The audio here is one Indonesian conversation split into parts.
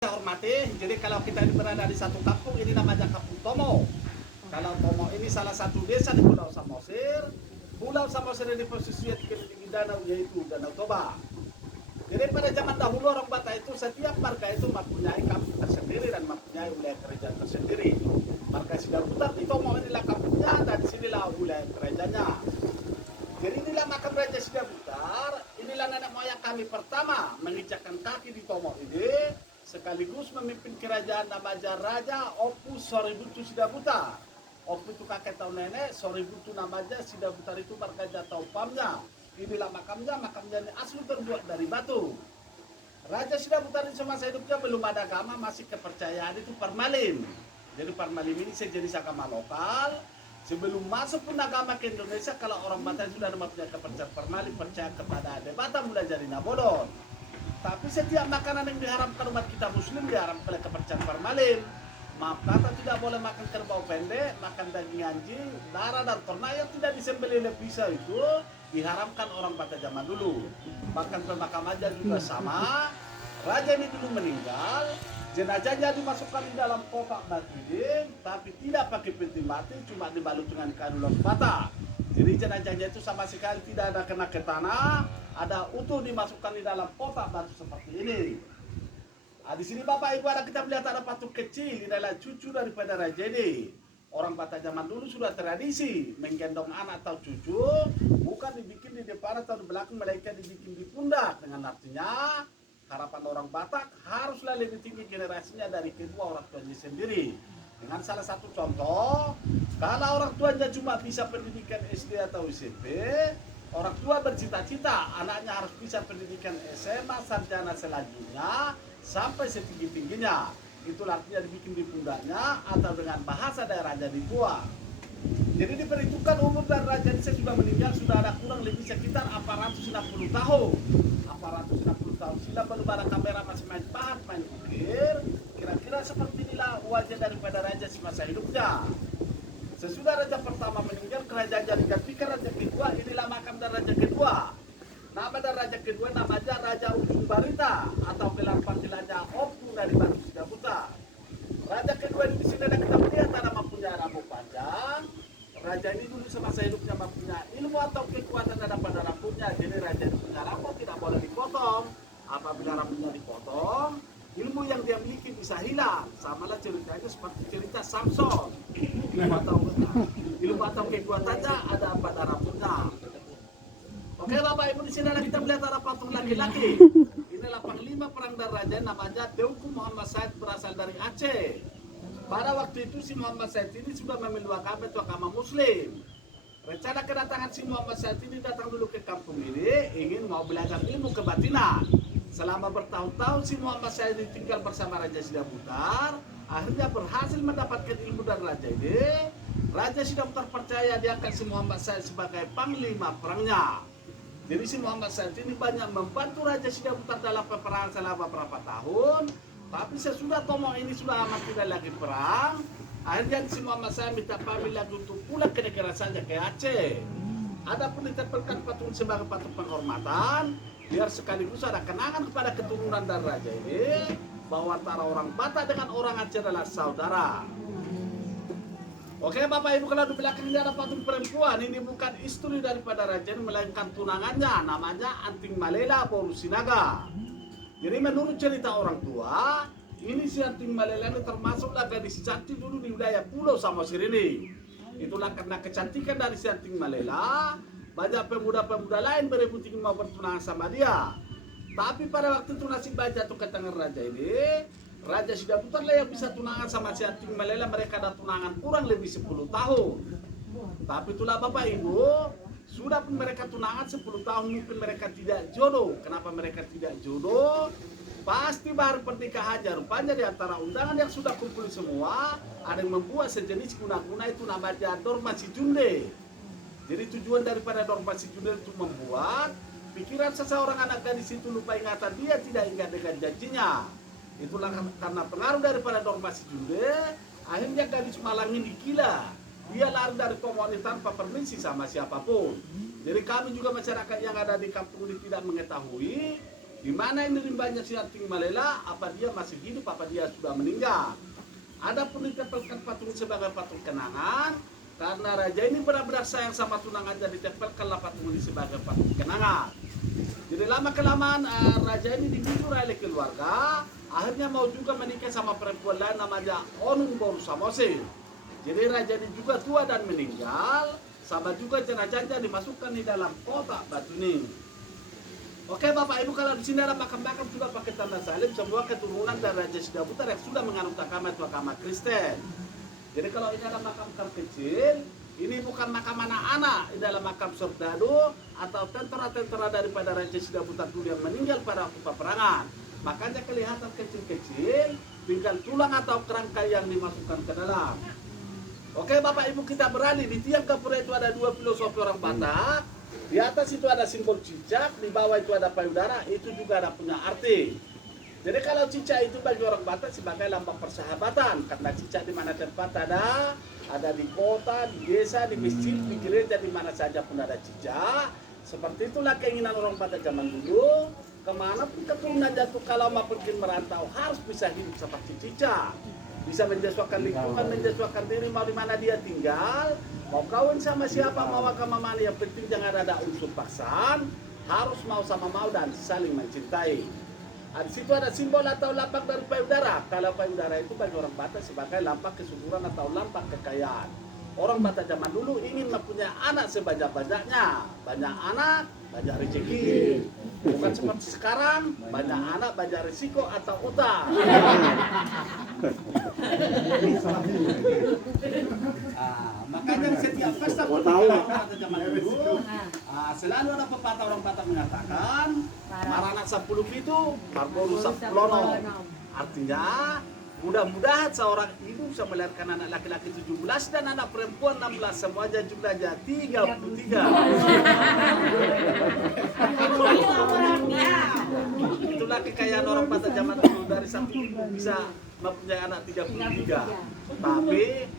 Hormati, jadi kalau kita ini berada di satu kampung, ini namanya Kampung Tomo. Kalau Tomo ini salah satu desa di Pulau Samosir. Pulau Samosir ini posisinya di kelilingi danau, yaitu Danau Toba. Jadi pada zaman dahulu orang Batak itu setiap marga itu mempunyai kampung tersendiri dan mempunyai wilayah kerajaan tersendiri. Marga Sidabutar di Tomo inilah kampungnya dan disinilah wilayah kerajaannya. Jadi inilah makam Raja Sidabutar. Inilah nenek moyang kami pertama menginjakkan kaki di Tomo ini, sekaligus memimpin kerajaan namanya Raja Opu Soributu Sidabutar. Opu itu kakek atau nenek, Soributu namanya, Sidabutar itu marga atau pamnya. Inilah makamnya ini asli terbuat dari batu. Raja Sidabutar di semasa hidupnya belum ada agama, masih kepercayaan itu Parmalim. Jadi Parmalim ini sejenis agama lokal. Sebelum masuk pun agama ke Indonesia, kalau orang Batak sudah mempunyai kepercayaan Parmalim, percaya kepada Adebata mulai dari Nabodon. Tapi setiap makanan yang diharamkan umat kita Muslim diharamkan oleh kepercayaan Parmalim. Maaf kata tidak boleh makan kerbau pendek, makan daging anjing, darah dan ternak yang tidak disembelih oleh pisau itu diharamkan orang Batak zaman dulu. Bahkan pemakaman aja juga sama. Raja ini dulu meninggal, jenazahnya dimasukkan di dalam kotak batu ini, tapi tidak pakai peti mati, cuma dibalut dengan kain ulos Batak. Jadi jenazahnya itu sama sekali tidak ada kena ke tanah, ada utuh dimasukkan di dalam kotak batu seperti ini. Nah, di sini Bapak Ibu ada kita melihat ada patung kecil, ini adalah cucu daripada raja ini. Orang Batak zaman dulu sudah tradisi menggendong anak atau cucu, bukan dibikin di depan atau di belakang, melainkan dibikin di pundak. Dengan artinya harapan orang Batak haruslah lebih tinggi generasinya dari kedua orang tuanya sendiri. Dengan salah satu contoh, kalau orang tuanya cuma bisa pendidikan SD atau SMP, orang tua bercita-cita anaknya harus bisa pendidikan SMA sarjana selanjutnya sampai setinggi-tingginya. Itulah artinya dibikin di pundaknya atau dengan bahasa daerahnya dibuang. Jadi diperhitungkan umur dan raja ini sudah meninggal sudah ada kurang lebih sekitar 460 tahun. 460 tahun silam belum ada kamera masih main pahat, main ukir. Kira-kira seperti inilah wajah daripada raja semasa hidupnya. Sesudah raja pertama meninggal, kerajaannya digantikan raja kedua. Inilah makam dan raja kedua. Nama dan raja kedua namanya Raja Ujung Barita atau gelar panggilannya Opu dari Batu Sidabutar. Raja kedua di sini ada kita melihat ada mempunyai rambut panjang. Raja ini dulu semasa hidupnya mempunyai ilmu atau kekuatan pada rambutnya. Jadi raja itu punya rambut tidak boleh dipotong. Apabila rambutnya dipotong, ilmu yang dia miliki bisa hilang. Samalah ceritanya seperti cerita Samson. Ilmu atau kekuatannya ada pada rambutnya. Oke Bapak Ibu, di sini kita melihat ada patung laki-laki. Inilah panglima perang dan raja namanya Teuku Muhammad Said, berasal dari Aceh. Pada waktu itu si Muhammad Said ini sudah memilih agama Muslim. Rencana kedatangan si Muhammad Said ini datang dulu ke kampung ini ingin mau belajar ilmu kebatinan. Selama bertahun-tahun si Muhammad Said ini tinggal bersama Raja Sidabutar. Akhirnya berhasil mendapatkan ilmu dari raja ini. Raja Sidabutar percaya diangkat si Muhammad Said sebagai panglima perangnya. Jadi si Muhammad Said ini banyak membantu Raja Sidabutar dalam peperangan selama berapa tahun. Tapi sesudah Tomo ini sudah amat tidak lagi perang, akhirnya si Muhammad Said minta pamit lagi untuk pulang ke negara saja ke Aceh. Adapun ditempelkan patung sebagai patung penghormatan, biar sekaligus ada kenangan kepada keturunan dan raja ini bahwa antara orang Batak dengan orang Aceh adalah saudara. Oke Bapak Ibu, kalau di belakang ini ada patung perempuan, ini bukan istri daripada raja ini, melainkan tunangannya, namanya Anting Malela Boru Sinaga. Jadi menurut cerita orang tua, ini si Anting Malela ini termasuklah gadis cantik dulu di wilayah Pulau Samosir ini. Itulah karena kecantikan dari si Anting Malela, banyak pemuda-pemuda lain berebut ingin mau bertunangan sama dia. Tapi pada waktu itu nasib baik jatuh ke tangan raja ini, Raja Sidabutar lah yang bisa tunangan sama si Anting Malela. Mereka ada tunangan kurang lebih 10 tahun. Tapi itulah Bapak Ibu, sudah pun mereka tunangan 10 tahun mungkin mereka tidak jodoh. Kenapa mereka tidak jodoh? Pasti baru pernikahannya. Rupanya di antara undangan yang sudah kumpul semua, ada yang membuat sejenis guna-guna itu namanya Dorma Sijunde. Jadi tujuan daripada Dorma Sijunde itu membuat pikiran seseorang anak gadis itu lupa ingatan, dia tidak ingat dengan janjinya. Itulah karena pengaruh daripada Dorma Sijunde, akhirnya gadis Malang ini gila. Dia lari dari Tomo ini tanpa permisi sama siapapun. Jadi kami juga masyarakat yang ada di kampung ini tidak mengetahui Di mana ini rimbanya si Ating Malela, apa dia masih hidup, apa dia sudah meninggal. Adapun ditempelkan patung sebagai patung kenangan, karena raja ini benar-benar sayang sama tunangannya, ditempelkanlah patung ini sebagai patung kenangan. Jadi lama kelamaan raja ini dibujuk oleh keluarga, akhirnya mau juga menikah sama perempuan lain namanya Onung Boru Samosir. Jadi raja ini juga tua dan meninggal, sama juga jenazahnya dimasukkan di dalam kotak batu ning. Oke Bapak Ibu, kalau di sini ada makam-makam juga pakai tanda salib, semua keturunan dari Raja Sidabutar yang sudah menganut agama itu agama Kristen. Jadi kalau ini ada makam kecil, ini bukan makam anak-anak, ini adalah makam serdadu atau tentara-tentara daripada Raja Sidabutar dulu yang meninggal pada waktu peperangan. Makanya kelihatan kecil-kecil, tinggal tulang atau kerangka yang dimasukkan ke dalam. Oke Bapak Ibu, kita beralih. Di tiang gapura itu ada 2 filosofi orang Batak. Di atas itu ada simbol cicak, di bawah itu ada payudara, itu juga ada punya arti. Jadi kalau cicak itu bagi orang Batak sebagai lambang persahabatan, karena cicak di mana tempat ada di kota, di desa, di masjid, di gereja, di mana saja pun ada cicak. Seperti itulah keinginan orang Batak zaman dulu. Kemanapun keturunan jatuh kalau mau pergi merantau harus bisa hidup seperti cicak, bisa menyesuaikan lingkungan, menyesuaikan diri mau di mana dia tinggal. Mau kawin sama siapa, mau agama mana, yang penting jangan ada unsur paksaan, harus mau sama mau dan saling mencintai. Di situ ada simbol atau lambang dari payudara. Kalau payudara itu bagi orang Batak sebagai lambang kesuburan atau lambang kekayaan. Orang Batak zaman dulu ingin mempunyai anak sebanyak-banyaknya, banyak anak, banyak rezeki. Bukan seperti sekarang, banyak anak, banyak risiko atau utang. Makanya setiap pesta pada zaman dulu, selalu ada pepatah orang Batak mengatakan, maranak 10 itu, parboru 10. Artinya, mudah-mudahan seorang ibu bisa melahirkan anak laki-laki 17 dan anak perempuan 16, semuanya jumlahnya 33. Itulah kekayaan orang Batak zaman dulu, dari satu ibu bisa mempunyai anak 33. Tapi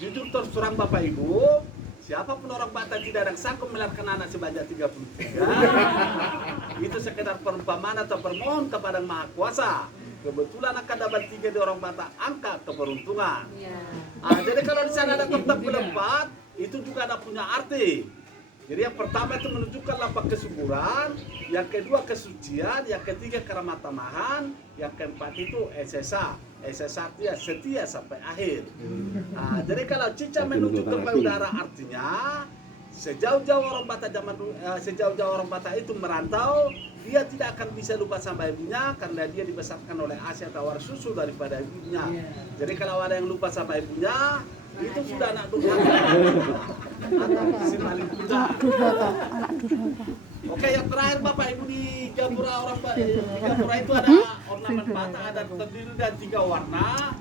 jujur terus terang Bapak Ibu, siapapun orang Batak tidak ada yang sanggup melahirkan anak sebanyak 33. Itu sekedar perumpamaan atau permohon kepada Maha Kuasa. Kebetulan akan dapat 3 di orang Batak, angka keberuntungan. Jadi kalau di sana ada kotak berempat, itu juga ada punya arti. Jadi yang pertama itu menunjukkan lambang kesuburan, yang kedua kesucian, yang ketiga keramatamahan, yang keempat itu SSA. SSA artinya setia sampai akhir. Jadi kalau cicak menunjukkan payudara artinya sejauh-jauh orang Batak zaman sejauh-jauh orang Batak itu merantau, dia tidak akan bisa lupa sama ibunya karena dia dibesarkan oleh ASI atau waris susu daripada ibunya. Jadi kalau ada yang lupa sama ibunya, itu sudah anak durhaka. Si paling muda. Oke, yang terakhir Bapak Ibu, di gapura orang di gapura itu ada ornamen Batak, ada terdiri dari 3 warna,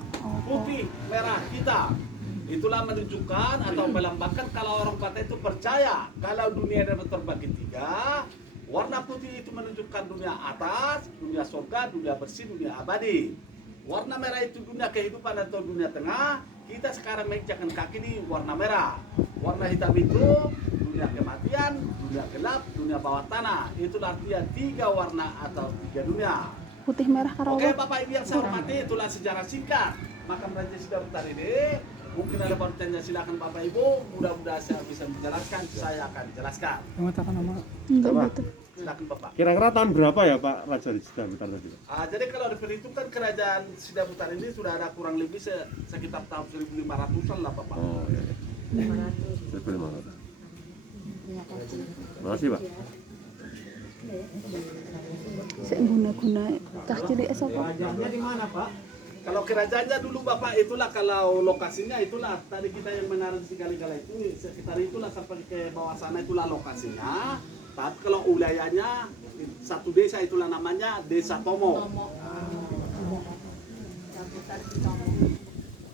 putih, merah, hitam. Itulah menunjukkan atau melambangkan kalau orang Batak itu percaya kalau dunia ada terbagi 3. Warna putih itu menunjukkan dunia atas, dunia surga, dunia bersih, dunia abadi. Warna merah itu dunia kehidupan atau dunia tengah. Kita sekarang menginjakkan kaki di warna merah. Warna hitam itu dunia kematian, dunia gelap, dunia bawah tanah. Itulah artinya 3 warna atau 3 dunia. Putih merah karawa. Oke Bapak Ibu yang saya hormati, itulah sejarah singkat makam Raja Sidabutar ini. Mungkin ada pertanyaan, silakan Bapak Ibu. Mudah-mudahan saya bisa menjelaskan, saya akan jelaskan. Mengatakan nama. Enggak betul. Silakan Bapak. Kira-kira tahun berapa ya Pak Raja Sidabutar tadi? Jadi kalau diperhitungkan kerajaan Sidabutar ini sudah ada kurang lebih sekitar tahun 1500-an lah Bapak. Oh iya. 1500. Terima kasih Pak. Saya guna-guna cah cilik apa? Kerajaannya di mana Pak? Kalau kerajaannya dulu Bapak, itulah kalau lokasinya itulah tadi kita yang mengenal sekali-kali itu sekitar itulah sampai ke bawah sana itulah lokasinya. Tapi kalau wilayahnya satu desa itulah namanya Desa Tomo.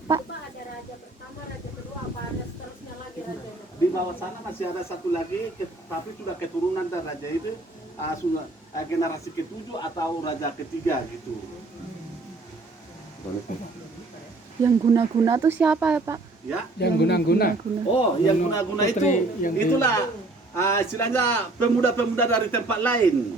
Pak, ada raja pertama, raja kedua, apa ada seterusnya lagi raja? Di bawah sana masih ada satu lagi, tapi sudah keturunan dari raja itu sudah generasi ke-7 atau raja ketiga gitu. yang guna-guna tuh siapa ya Pak? Ya. Yang guna-guna. Oh, yang guna-guna itu Putri yang itulah istilahnya pemuda-pemuda dari tempat lain.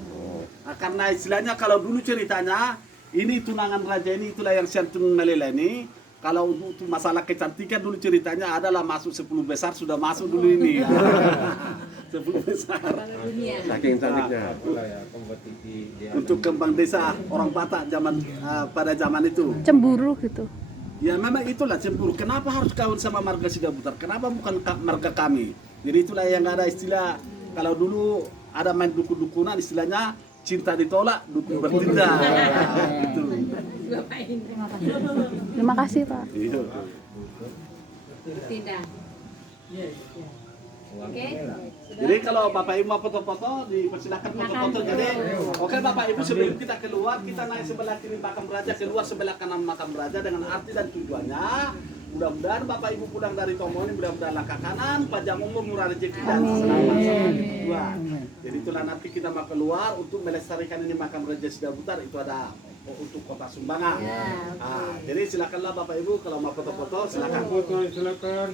Nah, karena istilahnya kalau dulu ceritanya ini tunangan raja ini itulah yang Syantun Malela ini. Kalau untuk masalah kecantikan dulu ceritanya adalah masuk 10 besar sudah masuk dulu ini. 10 besar. Saking cantiknya. Untuk kembang desa orang Batak zaman pada zaman itu. Cemburu gitu. Ya memang itulah cemburu. Kenapa harus kawin sama marga Sidabutar? Kenapa bukan marga kami? Jadi itulah yang ada istilah kalau dulu ada main dukun-dukunan istilahnya cinta ditolak, dukun bertindak. Itu. Terima kasih Pak. Iya. Tidak. Oke. Jadi kalau Bapak Ibu mau foto-foto, dipersilakan foto-foto. Jadi, oke Bapak Ibu sebelum kita keluar, kita naik sebelah kiri makam raja, keluar sebelah kanan makam raja dengan arti dan tujuannya. Mudah-mudahan Bapak Ibu pulang dari Tomo ini mudah-mudahan langkah kanan, panjang umur, murah rezeki dan selamat sampai tujuan. Jadi itulah nanti kita mau keluar untuk melestarikan ini makam Raja Sidabutar itu ada untuk kota Sumbangan. Jadi silakanlah Bapak Ibu kalau mau foto-foto silakan. Silakan.